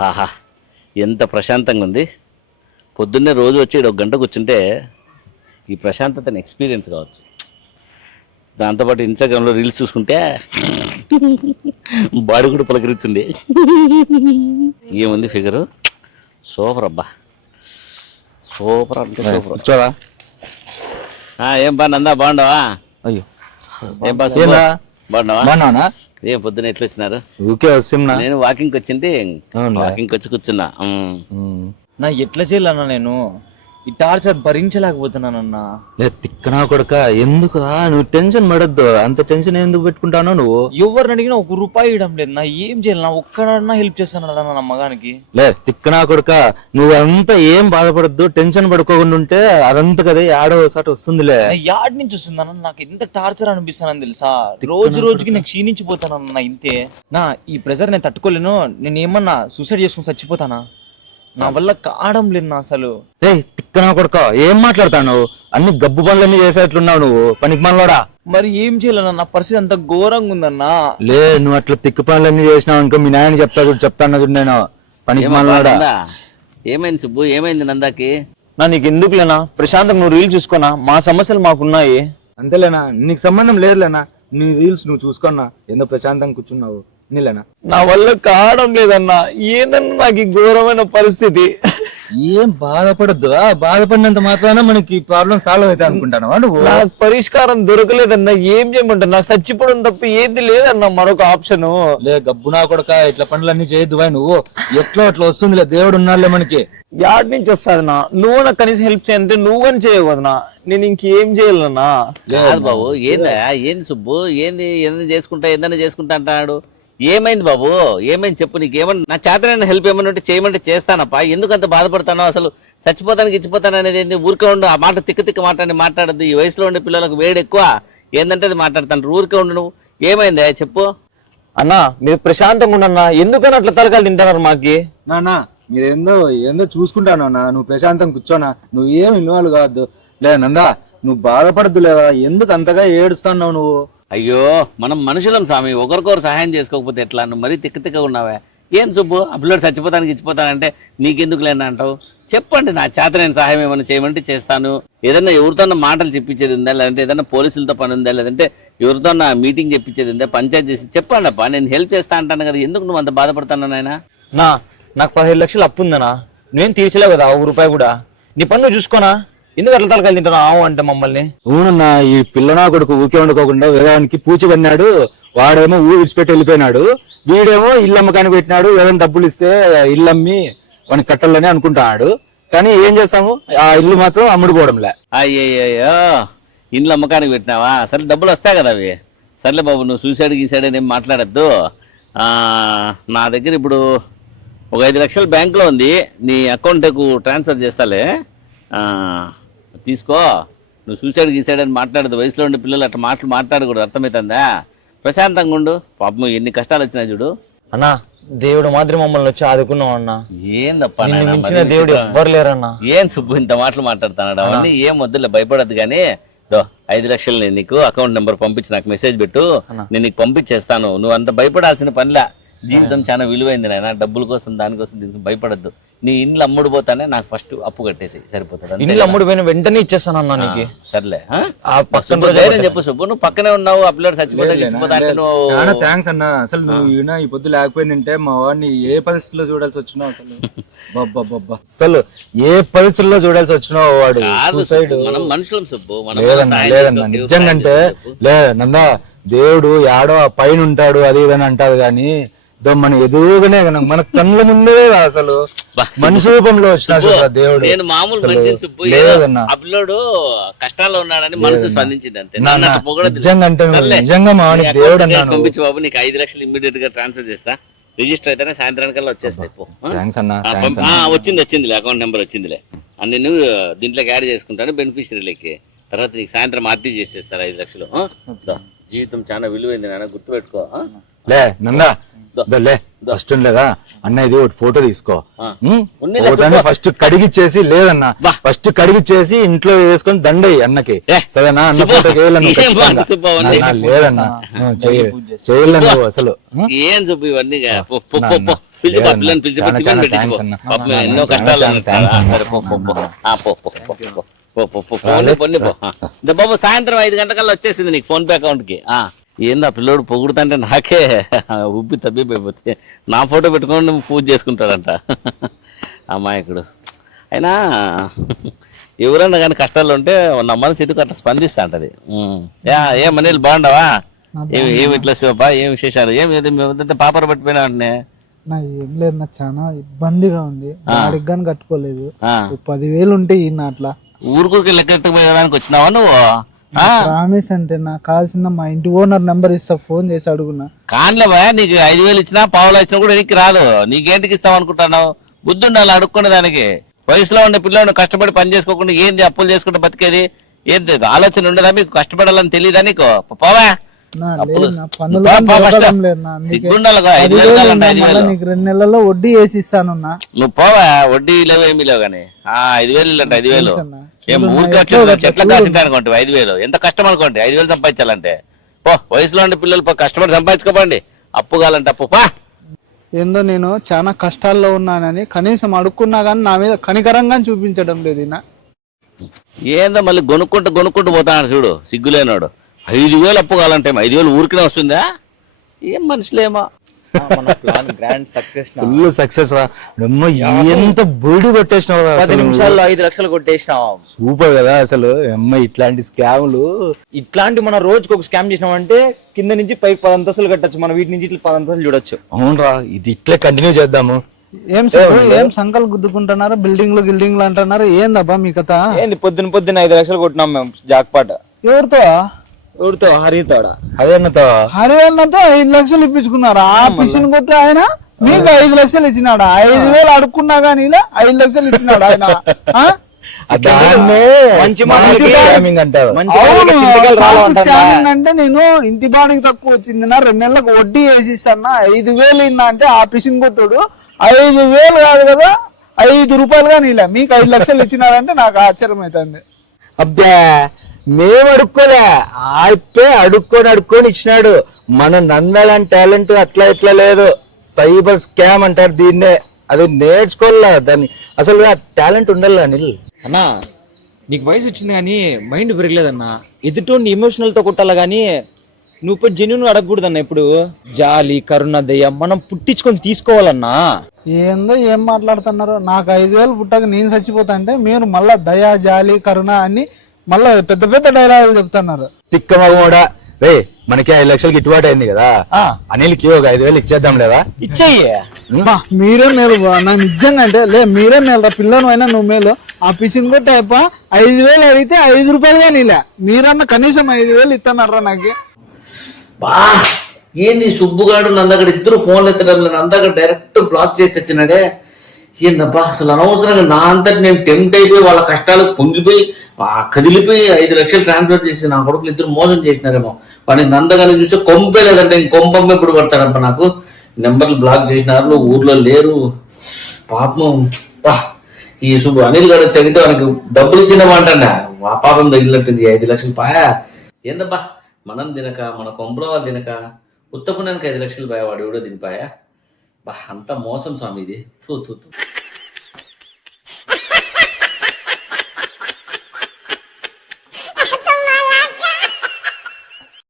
ఆహా ఎంత ప్రశాంతంగా ఉంది పొద్దున్నే రోజు వచ్చి ఒక గంట కూర్చుంటే ఈ ప్రశాంతతని ఎక్స్పీరియన్స్ కావచ్చు. దాంతోపాటు ఇన్స్టాగ్రామ్లో రీల్స్ చూసుకుంటే బాడీ కూడా పులకరిస్తుంది. ఏముంది ఫిగరు? సూపర్ అబ్బా. సూపర్ అంటే సూపర్. ఆ, ఏం బా నందా బాగుండవా? అయ్యో. ఏం బా? బాగున్నావా? ఏం పొద్దున ఎట్లా వచ్చినారు? ఊకే వస్తున్నా. నేను వాకింగ్ వచ్చింది? వాకింగ్ వచ్చి కూర్చున్నా. నా ఎట్లా చేయాలన్నా నేను? ఈ టార్చర్ భరించలేకపోతున్నానన్నా. లే తిక్కనా కొడక ఎందుకురా? నువ్వు టెన్షన్ పడద్దు. అంత టెన్షన్ ఎందుకు పెట్టుకుంటానో నువ్వు? ఎవరిని అడిగినా ఒక రూపాయి ఇవ్వడం లేదు. నా ఏం చేయాలి? నా ఒక్కడన్నా హెల్ప్ చేస్తానన్నా నా మగానికి లే తిక్కనా కొడక నువ్వు అంతా ఏం బాధపడద్దు. టెన్షన్ పడుకోకుండా ఉంటే అదంతా కదా ఆడో ఒకసారి వస్తుందిలే. నా యాడ్ నుంచి వస్తుందన్న. నాకు ఎంత టార్చర్ అనిపిస్తానని తెలుసా? రోజు రోజుకి నేను క్షీణించిపోతానన్న ఇంతే. నా ఈ ప్రెజర్ నేను తట్టుకోలేను. నేను ఏమన్నా సూసైడ్ చేసుకుని చచ్చిపోతానా? నా వల్ల కావడం లేదు నా అసలు. లే తిక్కనా కొడక ఏం మాట్లాడతావు అన్ని గబ్బు పనులన్నీ చేసేట్లున్నావు నువ్వు పనికి మనలోడా? మరి ఏం చేయాలన్నా నా పరిస్థితి అంత ఘోరంగా ఉందన్నా. లే నువ్వు అట్లా తిక్కు పనులన్నీ చేసినావు అనుకో మీ నాయన చెప్తా చూడు చెప్తాను చూడు నేను. పనికి మనలోడా? ఏమైంది సుబ్బు? ఏమైంది నందాకి? నా నీకు ఎందుకులేనా ప్రశాంతంగా నువ్వు రీల్ చూసుకోనా? మా సమస్యలు మాకున్నాయి. అంతేలేనా? నీకు సంబంధం లేదులేనా? నీ రీల్స్ నువ్వు చూసుకున్నా ఎంతో ప్రశాంతంగా కూర్చున్నావు. నీలేనా? నా వల్ల కావడం లేదన్నా ఏందన్నా నాకు ఈ ఘోరమైన పరిస్థితి. ఏం బాధపడద్దు ఆ బాధపడినంత మాత్రాన మనకి ప్రాబ్లం సాల్వ్ అవుతాయి అనుకుంటానవా నువ్వు? నాకు పరిష్కారం దొరకలేదన్నా ఏం చేయమంటా నాకు చచ్చిపోవడం తప్ప ఏది లేదన్నా మరొక ఆప్షన్ లే గబ్బునా కొడక ఇట్లా పనులన్నీ చేయొద్దు వాయ్ నువ్వు. ఎట్లా అట్లా వస్తుందిలే దేవుడు ఉన్నాడులే మనకి. యాడ్ నుంచి వస్తుంది నా నువ్వు నాకు కనీసం హెల్ప్ చేయంటే నువ్వు అని చేయకూడదునా నేను ఇంకేం చేయాలన్నా బాబు ఏందా? ఏంది సుబ్బు? ఏంది? ఏంది చేసుకుంటా? ఏందన్నా చేసుకుంటా అంటాడు ఏమైంది బాబు? ఏమైంది చెప్పు నీకు? ఏమన్నా నా చేతనైనా హెల్ప్ ఏమన్నా ఉంటే చేయమంటే చేస్తానప్పా. ఎందుకు అంత బాధపడతానో అసలు? చచ్చిపోతానికి ఇచ్చిపోతాను అనేది ఏంది? ఊరికే ఉండు ఆ మాట తిక్క తిక్క మాట్లాడి మాట్లాడద్దు. ఈ వయసులో ఉండే పిల్లలకు వేడి ఎక్కువ. ఏందంటే అది మాట్లాడతాను. ఊరికే ఉండు నువ్వు. ఏమైందా? చెప్పు. అన్నా మీరు ప్రశాంతంగా ఉండన్నా. ఎందుకని అట్లా తరకాలు తింటున్నారు మాకి? నానా మీరు ఏందో ఏందో చూసుకుంటాను అన్న నువ్వు ప్రశాంతం కూర్చోనా. నువ్వు ఏం ఇన్వాల్వ్ కావద్దు. లే నందా. నువ్వు బాధపడద్దు లేదా ఎందుకు అంతగా ఏడుస్తున్నావు నువ్వు? అయ్యో మనం మనుషులం స్వామి. ఒకరికొకరు సహాయం చేసుకోకపోతే ఎట్లా? నువ్వు మరీ తిక్క తిక్కగా ఉన్నావే. ఏం సుబ్బు? ఆ పిల్లడు చచ్చిపోతానికి ఇచ్చిపోతానంటే నీకెందుకు లేని అంటావు? చెప్పండి నా చేత నేను సహాయం ఏమైనా చేయమంటే చేస్తాను. ఏదైనా ఎవరితోన్నా మాటలు చెప్పించేది ఉందా? లేదంటే ఏదైనా పోలీసులతో పని ఉందా? లేదంటే ఎవరితో నా మీటింగ్ చెప్పించేది ఉందా? పంచాయతీ చేసి చెప్పండి అప్ప నేను హెల్ప్ చేస్తా అంటాను కదా. ఎందుకు నువ్వు అంత బాధపడతాను నాయన? నా నాకు పదిహేడు లక్షలు అప్పు ఉందనా నువ్వేం తీర్చలేవు కదా ఒక రూపాయి కూడా. నీ పన్ను చూసుకోనా? ఎందుకు అట్లా తలకాయలు తింటున్నావు? ఆవు అంటే మమ్మల్ని. అవునన్నా ఈ పిల్లనా కొడుకు ఊకే ఉండకోకుండా వేదానికి పూచి పన్నాడు వాడేమో ఊరు విడిచిపెట్టి వెళ్ళిపోయినాడు. వీడేమో ఇల్లు అమ్మకానికి పెట్టినాడు ఏదైనా డబ్బులు ఇస్తే ఇల్లు అమ్మి వాడిని కట్టాలని అనుకుంటున్నాడు కానీ ఏం చేస్తాము? ఆ ఇల్లు మాత్రం అమ్ముడుపోవడంలే. అయ్యయ్యో ఇంట్లో అమ్మకానికి పెట్టినావా? సరే డబ్బులు వస్తాయి కదా అవి. సర్లే బాబు నువ్వు సూసైడ్ గీసైడ్ అని ఏం మాట్లాడద్దు. ఆ, నా దగ్గర ఇప్పుడు ఒక ఐదు లక్షలు బ్యాంకులో ఉంది. నీ అకౌంట్కు ట్రాన్స్ఫర్ చేస్తాలే. ఆ, తీసుకో. నువ్వు సూసైడ్ గీసైడ్ అని మాట్లాడదు. వయసులో ఉండే పిల్లలు అట్లా మాటలు మాట్లాడకూడదు. అర్థమవుతుందా ప్రశాంతంగా ఉండు. పాపం ఎన్ని కష్టాలు వచ్చినాయి చూడు. అన్నా దేవుడు మాదిరి మమ్మల్ని వచ్చి ఆదుకున్నావు అన్నా. ఏందప్పా నిన్ను మించిన దేవుడు. ఎవ్వరు లేరన్నా. ఏం సుబ్బు ఇంత మాటలు మాట్లాడుతున్నాడు? అవన్నీ ఏం వద్దులే భయపడద్దు కానీ దో ఐదు లక్షలు నేను నీకు అకౌంట్ నెంబర్ పంపించి నాకు మెసేజ్ పెట్టు. నేను నీకు పంపించేస్తాను. నువ్వు అంత భయపడాల్సిన పనిలా. జీవితం చాలా విలువైంది నాయన. డబ్బుల కోసం దానికోసం దీనికి భయపడద్దు. నీ ఇండ్లు అమ్ముడు పోతానే నాకు ఫస్ట్ అప్పు కట్టేసి సరిపోతుంది. ఇంట్లో అమ్ముడు పోయిన వెంటనే ఇచ్చేస్తాను అన్నా నీకు. సర్లే ధైర్యం చెప్పు సుబ్బు నువ్వు పక్కనే ఉన్నావు ఆ పిల్లడు చచ్చిపోతా థ్యాంక్స్ అన్న. అసలు నువ్వు ఈ పొద్దు లేకపోయిందంటే మా వాడిని ఏ పరిస్థితిలో చూడాల్సి వచ్చినావు అసలు. అసలు ఏ పరిస్థితుల్లో చూడాల్సి వచ్చినావు వాడు మనం మనుషులం సుబ్బు లేదన్నా లేదన్నా నిజంగా అంటే. లే నందా దేవుడు యాడో ఆ పైన ఉంటాడు అది ఇదని అంటారు కానీ మన ఎదురుగానే మన కళ్ళ ముందే అసలు మనిషి రూపంలో చూడురా దేవుడు. నేను మామూలు మనిషిని సుబ్బు కష్టాల్లో ఉన్నాడని మనసు స్పందించింది అంతే. నిజంగా అంటే నువ్వు సర్లే. నిజంగా మా వాడికి నీ దేవుడు అన్నా డీటెయిల్స్ పంపించు బాబు నీకు ఐదు లక్షలు ఇమ్మీడియట్గా ట్రాన్స్ఫర్ చేస్తా. రిజిస్టర్ అయితేనే సాయంత్రానికల్లా వచ్చేస్తాయి అన్న వచ్చింది వచ్చిందిలే అకౌంట్ నెంబర్ వచ్చిందిలే. ఆ, నేను దీంట్లోకి యాడ్ చేసుకుంటాను బెనిఫిషరీలకి. తర్వాత నీకు సాయంత్రం ఆర్టీ చేసేస్తారు ఐదు లక్షలు. జీవితం చాలా విలువైంది నాన్న గుర్తుపెట్టుకో? లే నందా దో. లే ఫస్ట్ ఉండగా అన్న ఇది ఒకటి ఫోటో తీసుకో. ఫోటోని. ఫస్ట్ కడిగిచ్చేసి లేదన్నా. బా. ఫస్ట్ కడిగిచ్చేసి ఇంట్లో వేసుకొని దండయి అన్నకి. ఏ, సరేనా? అన్న లేదన్నా. నువ్వు అసలు? ఏం చెప్పు ఇవన్నీ పిలిచి లేదన్నా. పిల్లని పిలిచి పెట్టించుకో ఎన్నో కష్టాలు. సరే పో పో పో. పో పో సాయంత్రం ఐదు గంటకల్లా వచ్చేసింది నీకు ఫోన్ పే అకౌంట్కి ఆ. ఏంది ఆ పిల్లోడు పొగుడుతుంటే నాకే ఉబ్బి తబ్బిపోయిపోతే. నా ఫోటో పెట్టుకొని పూజ చేసుకుంటాడంట. అమాయకుడు. అయినా ఎవరన్నా కానీ కష్టాల్లో ఉంటే నా మనసు ఎందుకు అట్లా స్పందిస్తా. యా ఏం మనీళ్ళు బాగుండవా? ఏమి ఏమి ఇట్లా శివపా ఏం విశేషాలు? ఏమి పాపర పట్టిపోయినా అంటే నా ఏం లేదు నాకు చాలా ఇబ్బందిగా ఉంది. కానీ కట్టుకోలేదు. పదివేలు ఉంటే ఈయన అట్లా. ఊరుకూరికి లెక్క ఎత్తకపోయేదానికి వచ్చినావా నువ్వు? ప్రామిస్ అంటే నాకు కావాల్సిన మా ఇంటి ఓనర్ నెంబర్ ఇస్తా ఫోన్ చేసి అడుగునా. కానిలేవా నీకు ఐదు వేలు ఇచ్చినా పావులు ఇచ్చినా కూడా నీకు రాదు. నీకేంటికి ఇస్తావు అనుకుంటున్నావు? బుద్ధి ఉండాలి అడుక్కునే దానికి. వయసులో ఉండే పిల్లలు కష్టపడి పని చేసుకోకుండా ఏంది అప్పులు చేసుకుంటే బతికేది? ఏంది ఆలోచన ఉండదా మీకు? కష్టపడాలని తెలియదా నీకు? పోవా. రెండు నెలల్లో వడ్డీ నువ్వు పోవా వడ్డీ లేవు ఏమీ లేవు కానీ. ఆ ఐదు వేలు ఇల్లంటే ఐదు వేలు. ఏం ఊరికే నా వచ్చి ఎట్లా చెట్ల. కాసింటే అనుకోండి ఐదు వేలు. ఎంత కష్టం అనుకోండి ఐదు వేలు సంపాదించాలంటే. పో వయసులో ఉండే పిల్లలు పో కష్టపడి సంపాదించుకోపండి. అప్పు కావాలంటే అప్పు పా. ఏందో నేను చాలా కష్టాల్లో ఉన్నానని కనీసం అడుక్కున్నా కానీ నా మీద కనికరంగా చూపించడం లేదు ఏందో మళ్ళీ కొనుక్కుంటూ కొనుక్కుంటూ పోతాడు చూడు సిగ్గులేనాడు. ఐదు వేలు అప్పు కావాలంటే ఐదు వేలు ఊరికినే వస్తుందా? ఏం మనుషులేమో? మన plan grand success full success రా. అమ్మో, ఎంత బుడి కొట్టేసినావు రా పది. నిమిషాల్లో ఐదు లక్షలు కొట్టేసినాం. సూపర్ కదా అసలు. అమ్మ ఇట్లాంటి స్కాములు. ఇట్లాంటి మన రోజుకి ఒక స్కామ్ చేసినామంటే కింద నుంచి పై పది అంతస్తులు కట్టచ్చు. మన వీటి నుంచి ఇట్లా పది అంతస్తులు చూడొచ్చు. అవునరా ఇది ఇట్లే కంటిన్యూ చేద్దాము. ఏం సార్ ఏం సంకలు గుద్దుకుంటున్నారు? బిల్డింగ్లు గిల్డింగ్లు అంటున్నారు. ఏందబ్బా మీ కథ? ఏంది పొద్దున పొద్దున ఐదు లక్షలు కొట్టినాం మేము జాక్పాట్. ఎవరితో? ఎవరితో హరితోడా. అన్నతో ఐదు లక్షలు ఇప్పించుకున్నారు? ఆ పిసిని కొట్టి ఆయన మీకు ఐదు లక్షలు ఇచ్చినాడు? ఐదు వేలు అడుక్కున్నా గానీ ఇలా ఐదు లక్షలు ఇచ్చినాడు ఆయన. అంటే నేను ఇంటి బాడికి తక్కువ వచ్చింది. నా రెండు నెలలకు వడ్డీ వేసి ఇస్తాను ఐదు వేలు ఇన్నా అంటే ఆ పిసిని కొట్టుడు. ఐదు వేలు కాదు కదా ఐదు రూపాయలుగా నీలే మీకు ఐదు లక్షలు ఇచ్చినారంటే నాకు ఆశ్చర్యం అవుతుంది అబ్బా. మేము అడుక్కోలే ఆయప్పే అడుక్కొని అడుక్కొని ఇచ్చినాడు. మన నందలాంటి టాలెంట్ అట్లా ఇట్లా లేదు. సైబర్ స్కామ్ అంటారు దీన్నే. అది నేర్చుకోలే దాన్ని. అసలు ఆ టాలెంట్ ఉండాలి అనిల్? అన్నా నీకు వయసు వచ్చింది కానీ మైండ్ పెరగలేదన్నా. ఎదుటోని ఎమోషనల్తో కొట్టాలా కానీ నువ్వు ఇప్పుడు జెన్యున్ అడగకూడదన్నా ఇప్పుడు. జాలి కరుణ దయ మనం పుట్టించుకొని తీసుకోవాలన్నా. ఏందో ఏం మాట్లాడుతున్నారు? నాకు ఐదు వేలు పుట్టాక నేను చచ్చిపోతా అంటే మీరు మళ్ళా దయా జాలి కరుణ అని మళ్ళా పెద్ద పెద్ద డైలాగులు చెప్తున్నారు. తిక్క మగమోడా రే మనకి ఐదు లక్షలకి గిట్టుబాటు అయింది కదా అనిల్కి ఒక ఐదు వేలు ఇచ్చేద్దాం లేదా? ఇచ్చేయ్యే. బా, మీరే మేలు. నాకు నిజంగా అంటే లే మీరే మేలు రా. పిల్లను అయినా నువ్వు మేలు. ఆ పిసిన్ కొట్టే అప్ప ఐదు వేలు అడిగితే ఐదు రూపాయలుగా నీలే మీరన్నా కనీసం ఐదు వేలు ఇస్తున్నారా నాకు. బా ఏంది సుబ్బుగాడు నందగడ ఇద్దరు ఫోన్లు ఎత్తడం నందగడ డైరెక్ట్ బ్లాక్ చేసి వచ్చినాడే? ఏందబ్బా అసలు అనవసరంగా నా అంతటి నేను టెంప్ట్ అయిపోయి వాళ్ళ కష్టాలకు పొంగిపోయి ఆ కదిలిపోయి ఐదు లక్షలు ట్రాన్స్ఫర్ చేసి నా కొడుకులు ఇద్దరు మోసం చేసినారేమో. వాడిని నందగాని చూస్తే కొంపే లేదంటే ఇంక కొంపమ్మ ఎప్పుడు పడతాడబ్బా నాకు. నెంబర్లు బ్లాక్ చేసినారు ఊర్లో లేరు. పాపం ఈ సుబ్బు అనిల్ గారు చదివితే వానికి డబ్బులు ఇచ్చినమంటా ఆ పాపం తగిలినట్టుంది ఐదు లక్షలు పాయా ఏందబ్బా? మనం తినక మన కొంపలో వాళ్ళు తినక ఉత్తపుణానికి ఐదు లక్షలు పాయా వాడు ఎవడో తినిపాయా? అంత మోసం స్వామి ఇది తూ తూ తూ.